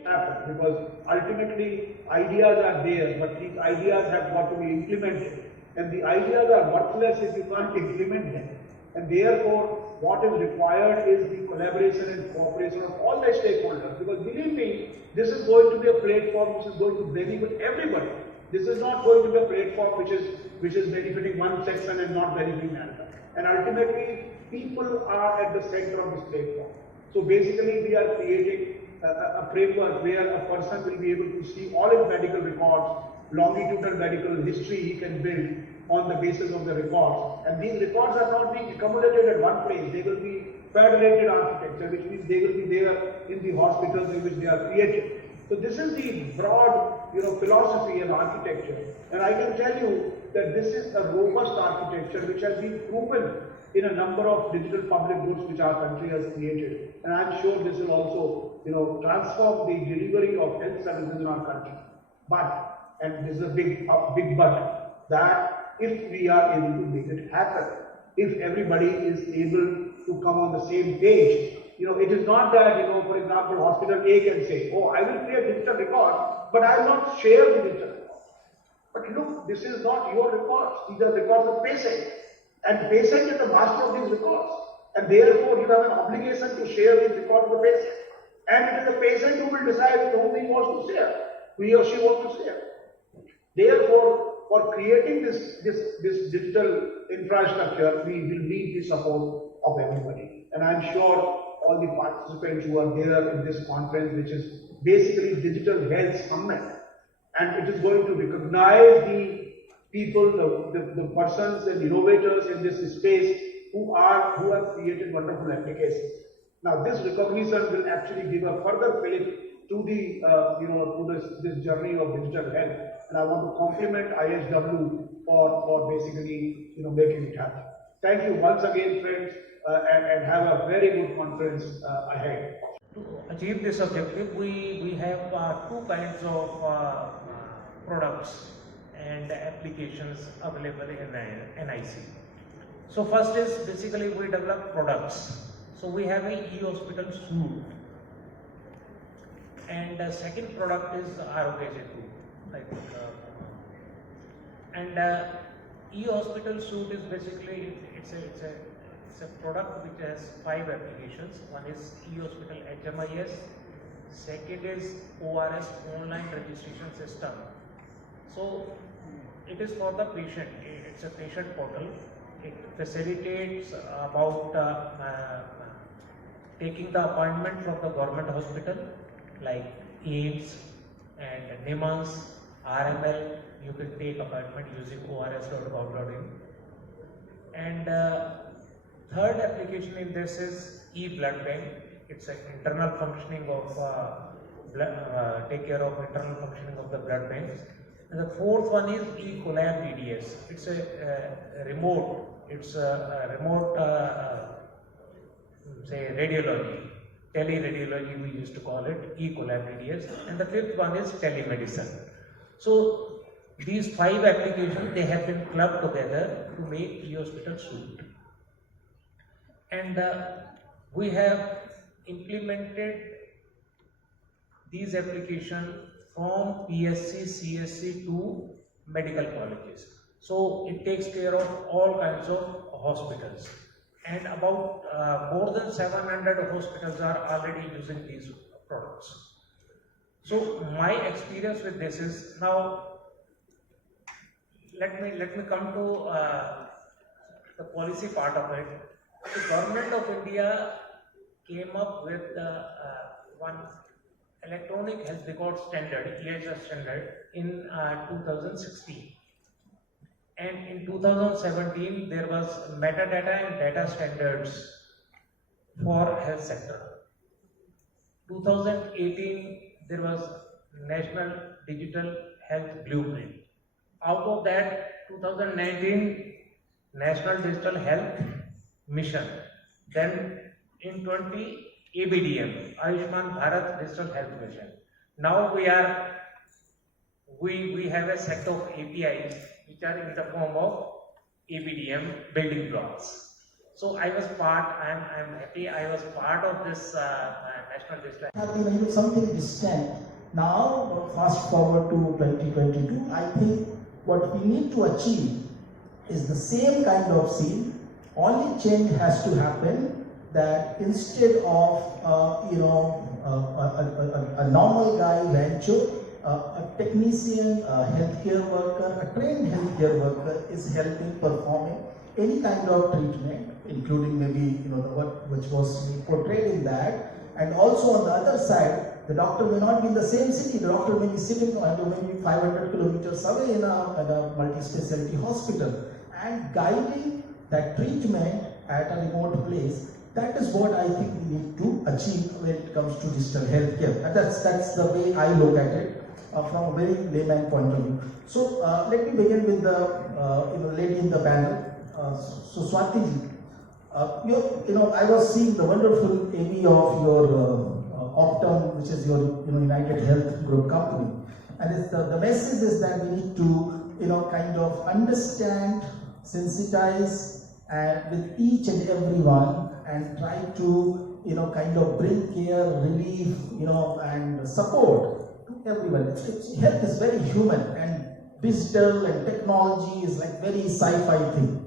happen, because ultimately ideas are there, but these ideas have got to be implemented, and the ideas are worthless if you can't implement them. And therefore, what is required is the collaboration and cooperation of all the stakeholders, because believe me, this is going to be a platform which is going to benefit everybody. This is not going to be a platform which is benefiting one section and not benefiting another. And ultimately, people are at the center of this platform. So basically, we are creating a framework where a person will be able to see all his medical records, longitudinal medical history he can build on the basis of the records. And these records are not being accumulated at one place. They will be federated architecture, which means they will be there in the hospitals in which they are created. So this is the broad, philosophy and architecture. And I can tell you that this is a robust architecture which has been proven in a number of digital public goods which our country has created. And I'm sure this will also, transform the delivery of health services in our country. But, and this is a big but, that if we are able to make it happen, if everybody is able to come on the same page, it is not that, for example, hospital A can say, oh, I will create digital records, but I will not share the digital records. But look, this is not your records. These are records of patient. And patient is the master of these records. And therefore, you have an obligation to share these records with the patient. And it is the patient who will decide whom he wants to share, who he or she wants to share. Therefore, for creating this digital infrastructure, we will need the support of everybody. And I'm sure all the participants who are there in this conference, which is basically Digital Health Summit, and it is going to recognize the people, the persons and innovators in this space who have created wonderful applications. Now, this recognition will actually give a further fillip to this journey of digital health, and I want to compliment IHW for basically making it happen. Thank you once again, friends, and have a very good conference ahead. To achieve this objective, we have two kinds of products and applications available in NIC. So first is basically we develop products. So we have a e-hospital suite, and the second product is Arogya Setu. And e-hospital suite is basically it's a product which has 5 applications. One is e-hospital HMIS, second is ORS online registration system. So it is for the patient. It's a patient portal. It facilitates about taking the appointment from the government hospital like AIDS and NIMS, RML. You can take appointment using ors.gov.in. And third application in this is e-blood bank. It's an internal functioning of take care of internal functioning of the blood banks. And the fourth one is e-collab DDS. It's a remote. It's a remote, say radiology, teleradiology we used to call it, e-collab DDS. And the fifth one is telemedicine. So these 5 applications, they have been clubbed together to make e-hospital suite. And we have implemented these applications from PSC, CSC to medical colleges. So it takes care of all kinds of hospitals. And about more than 700 hospitals are already using these products. So my experience with this is, now let me come to the policy part of it. The government of India came up with one electronic health record standard, EHR standard, in 2016. And in 2017, there was metadata and data standards for health sector. 2018, there was National Digital Health Blueprint. Out of that, 2019, National Digital Health Mission. Then in 20, ABDM, Ayushman Bharat Digital Health Mission. Now we have a set of APIs which are in the form of ABDM building blocks. So I was part, I'm happy I was part of this national digital. Have been something distant. Now, fast forward to 2022, I think what we need to achieve is the same kind of scene. Only change has to happen, that instead of a normal guy, venture, a technician, a healthcare worker, a trained healthcare worker is helping performing any kind of treatment, including maybe the what which was portrayed in that. And also on the other side, the doctor may not be in the same city. The doctor may be sitting maybe 500 kilometers away in a multi-specialty hospital, and guiding that treatment at a remote place. That is what I think we need to achieve when it comes to digital healthcare. And that's the way I look at it from a very layman point of view. So let me begin with the lady in the panel. So Swati ji, I was seeing the wonderful AV of your Optum, which is your United Health Group company, and it's the message is that we need to kind of understand, sensitize, and with each and every one, and try to kind of bring care, relief, and support to everyone. Health is very human, and digital and technology is like very sci-fi thing.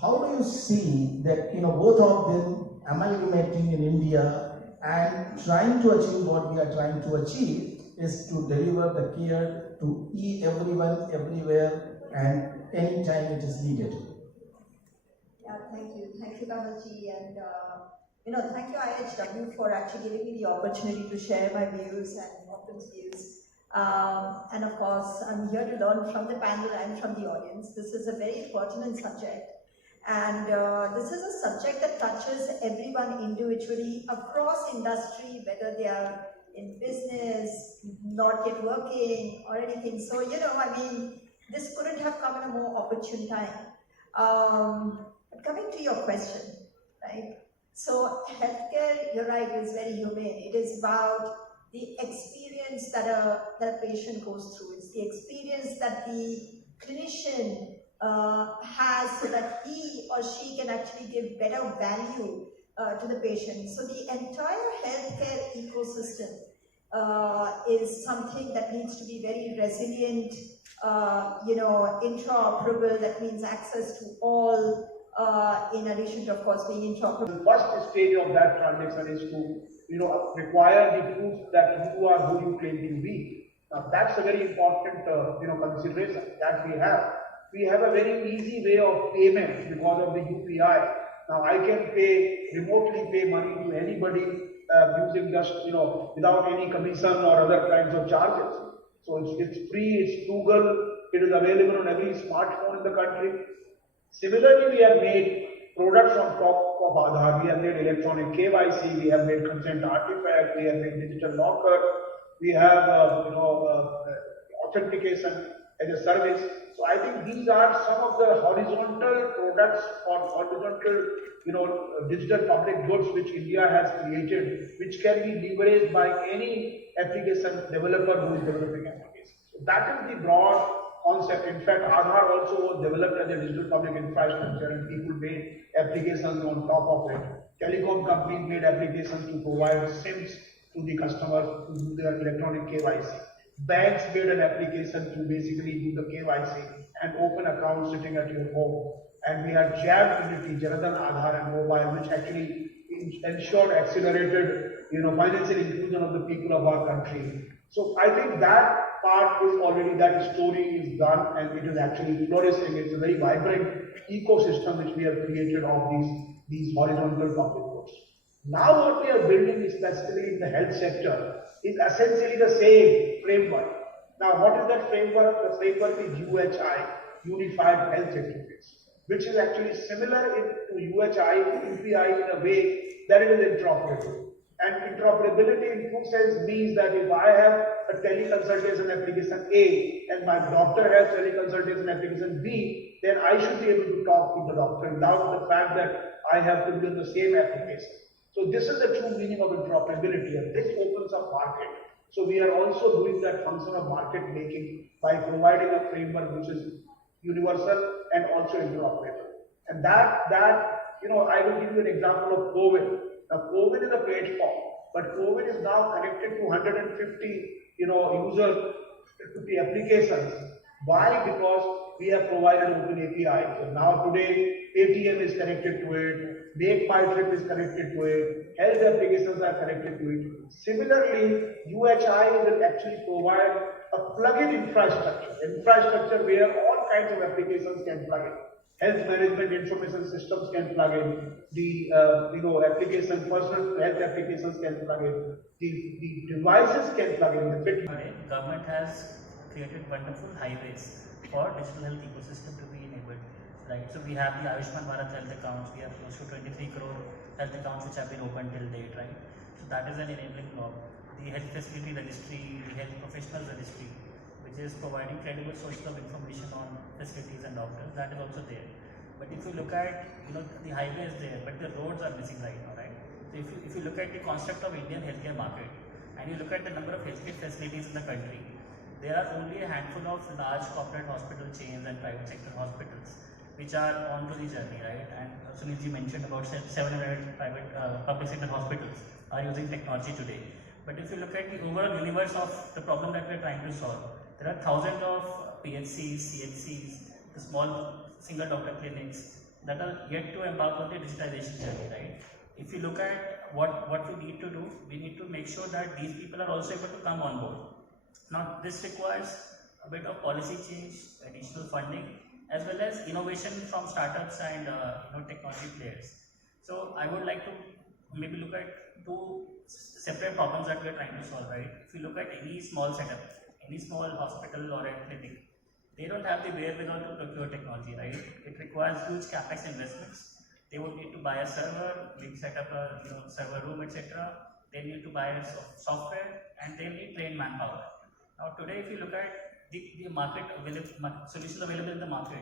How do you see that both of them amalgamating in India and trying to achieve what we are trying to achieve is to deliver the care to everyone, everywhere, and anytime it is needed? Yeah, thank you. Thank you, Kamalji, and thank you IHW for actually giving me the opportunity to share my views and Optum's views. And of course, I'm here to learn from the panel and from the audience. This is a very pertinent subject. And this is a subject that touches everyone individually across industry, whether they are in business, not yet working, or anything. So, this couldn't have come in a more opportune time. But coming to your question, right? So, healthcare, you're right, is very humane. It is about the experience that a patient goes through. It's the experience that the clinician has, so that he or she can actually give better value to the patient. So the entire healthcare ecosystem is something that needs to be very resilient, interoperable. That means access to all, in addition to, of course, being interoperable. The first stage of that transition is to require the proof that you are who you claim to be. Now that's a very important consideration that we have. We have a very easy way of payment because of the UPI. Now I can remotely pay money to anybody using just, without any commission or other kinds of charges. So it's free, it's Google, it is available on every smartphone in the country. Similarly, we have made products on top of Aadhaar. We have made electronic KYC, we have made consent artifact, we have made digital locker, we have authentication as a service. So I think these are some of the horizontal products or horizontal, digital public goods which India has created, which can be leveraged by any application developer who is developing applications. So that is the broad concept. In fact, Aadhaar also was developed as a digital public infrastructure, and people made applications on top of it. Telecom companies made applications to provide SIMs to the customers to do their electronic KYC. Banks made an application to basically do the KYC and open accounts sitting at your home. And we had JAB Unity, Janadan Aadhaar and Mobile, which actually ensured accelerated, financial inclusion of the people of our country. So I think that part is already, that story is done, and it is actually flourishing. It's a very vibrant ecosystem which we have created of these horizontal public goods. Now what we are building, especially in the health sector, is essentially the same framework. Now what is that framework? The framework is UHI, Unified Health Interface, which is actually similar to UPI in a way that it is interoperable. And interoperability in true sense means that if I have a teleconsultation application A and my doctor has teleconsultation application B, then I should be able to talk to the doctor without the fact that I have to be on the same application. So this is the true meaning of interoperability, and this opens up market. So we are also doing that function of market making by providing a framework which is universal and also interoperable. And that I will give you an example of COVID. Now COVID is a platform But COVID is now connected to 150, users to the applications. Why? Because we have provided open API. So now today, ATM is connected to it, Make My Trip is connected to it, health applications are connected to it. Similarly, UHI will actually provide a plug-in infrastructure where all kinds of applications can plug in. Health management information systems can plug in, the personal health applications can plug in, the devices can plug in, the fit. Today, government has created wonderful highways for digital health ecosystem to be enabled. Right, so we have the Ayushman Bharat health accounts. We have close to 23 crore health accounts which have been opened till date. Right, so that is an enabling law. The health facility registry, the health professionals registry, which is providing credible sources of information on facilities and doctors, that is also there. But if you look at, the highway is there, but the roads are missing right now, right? So if you look at the construct of Indian healthcare market, and you look at the number of healthcare facilities in the country, there are only a handful of large corporate hospital chains and private sector hospitals which are on to the journey, right? And Sunilji mentioned about 700 private public sector hospitals are using technology today. But if you look at the overall universe of the problem that we are trying to solve, there are thousands of PHCs, CHCs, the small single doctor clinics that are yet to embark on the digitization journey, right? If you look at what we need to do, we need to make sure that these people are also able to come on board. Now, this requires a bit of policy change, additional funding, as well as innovation from startups and technology players. So I would like to maybe look at two separate problems that we are trying to solve, right? If you look at any small setup, any small hospital or a clinic, they don't have the wherewithal to procure technology, right? It requires huge capex investments. They would need to buy a server, maybe set up a server room, etc. They need to buy software, and they need trained manpower. Now today, if you look at the solutions available in the market,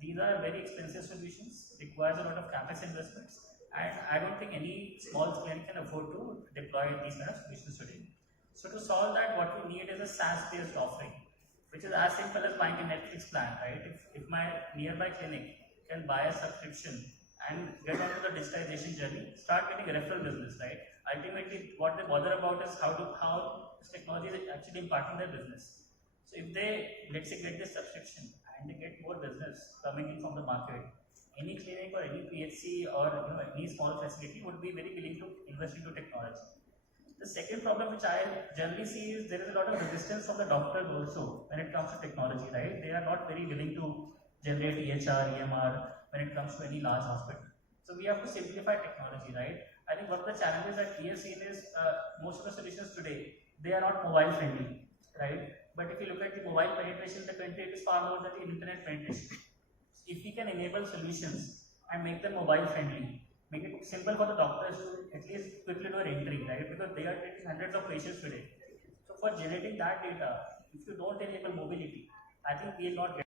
these are very expensive solutions, requires a lot of capex investments, and I don't think any small clinic can afford to deploy these kind of solutions today. So to solve that, what we need is a SaaS-based offering, which is as simple as buying a Netflix plan, right? If my nearby clinic can buy a subscription and get onto the digitization journey, start getting a referral business, right? Ultimately, what they bother about is how this technology is actually impacting their business. So if they, let's say, get this subscription and they get more business coming in from the market, any clinic or any PHC or any small facility would be very willing to invest into technology. The second problem which I generally see is there is a lot of resistance from the doctors also when it comes to technology, right? They are not very willing to generate EHR, EMR when it comes to any large hospital. So we have to simplify technology, right? I think one of the challenges that we have seen is most of the solutions today, they are not mobile friendly, right? But if you look at the mobile penetration in the country, it is far more than the internet penetration. If we can enable solutions and make them mobile friendly, make it simple for the doctors to at least quickly do an entry, right? Because they are treating hundreds of patients today. So for generating that data, if you don't enable mobility, I think we will not get